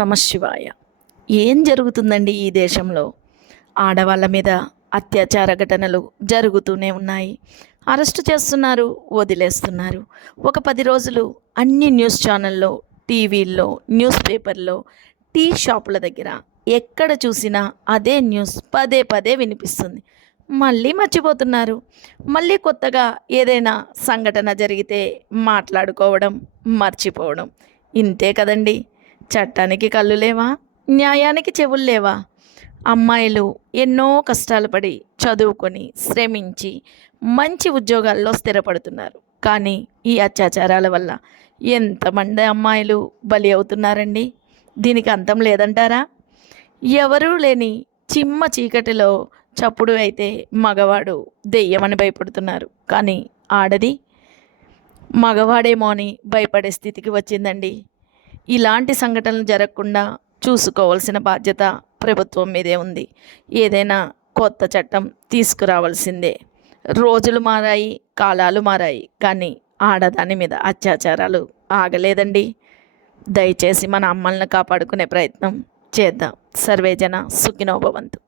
నమశివాయ. ఏం జరుగుతుందండి ఈ దేశంలో? ఆడవాళ్ళ మీద అత్యాచార ఘటనలు జరుగుతూనే ఉన్నాయి. అరెస్ట్ చేస్తున్నారు వదిలేస్తున్నారు. ఒక పది రోజులు అన్ని న్యూస్ ఛానల్లో టీవీల్లో న్యూస్ పేపర్లో టీ షాపుల దగ్గర ఎక్కడ చూసినా అదే న్యూస్ పదే పదే వినిపిస్తుంది. మళ్ళీ మర్చిపోతున్నారు. మళ్ళీ కొత్తగా ఏదైనా సంఘటన జరిగితే మాట్లాడుకోవడం మర్చిపోవడం ఇంతే కదండి. చట్టానికి కళ్ళు లేవా? న్యాయానికి చెవులు లేవా? అమ్మాయిలు ఎన్నో కష్టాలు పడి చదువుకొని శ్రమించి మంచి ఉద్యోగాల్లో స్థిరపడుతున్నారు. కానీ ఈ అత్యాచారాల వల్ల ఎంతమంది అమ్మాయిలు బలి అవుతున్నారండి? దీనికి అంతం లేదంటారా? ఎవరూ లేని చిమ్మ చీకటిలో చప్పుడు అయితే మగవాడు దెయ్యమని భయపడుతున్నారు. కానీ ఆడది? మగవాడేమో అని భయపడే స్థితికి వచ్చిందండి. ఇలాంటి సంఘటనలు జరగకుండా చూసుకోవాల్సిన బాధ్యత ప్రభుత్వం మీదే ఉంది. ఏదైనా కొత్త చట్టం తీసుకురావాల్సిందే. రోజులు మారాయి కాలాలు మారాయి కానీ ఆడదాని మీద అత్యాచారాలు ఆగలేదండి. దయచేసి మన అమ్మల్ని కాపాడుకునే ప్రయత్నం చేద్దాం. సర్వేజన సుఖినోభవంతు